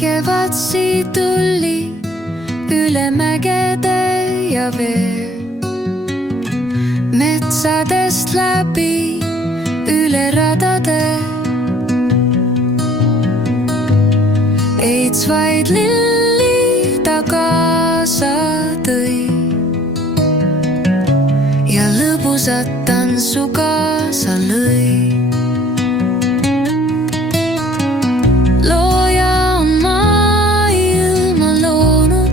Kevad siit tuli üle mägede ja vee, metsadest läbi üle radade. Eits vaid lilli ta kaasa tõi ja lõbusat tantsu kaasa lõi. Looja on maailma loonud,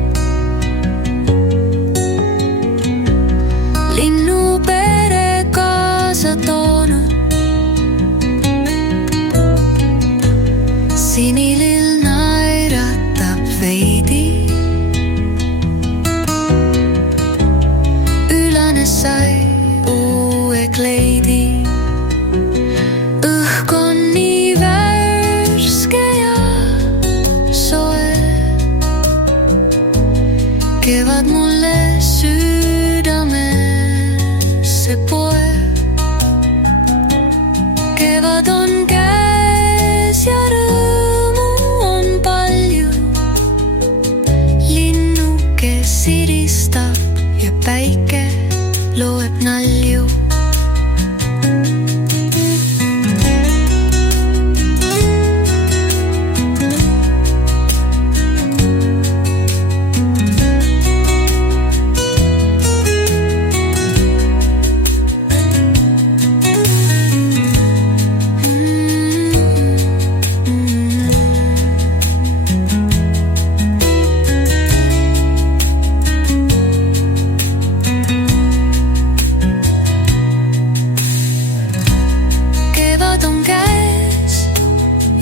linnu pere kaasa toonud. Sinilill naeratab veidi, ülane sai uue kleidi. Õhk on nii värske ja soe, kevad mulle südamesse poe. Kevad on käes ja rõõmu on palju, linnuke siristab ja päike loeb nalju.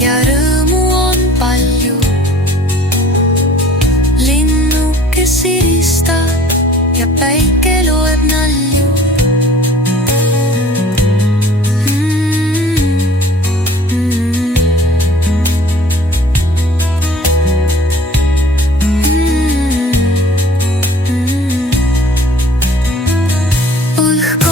Ja rõõmu on palju, linnuke siristab ja päike loeb nalju. Õhk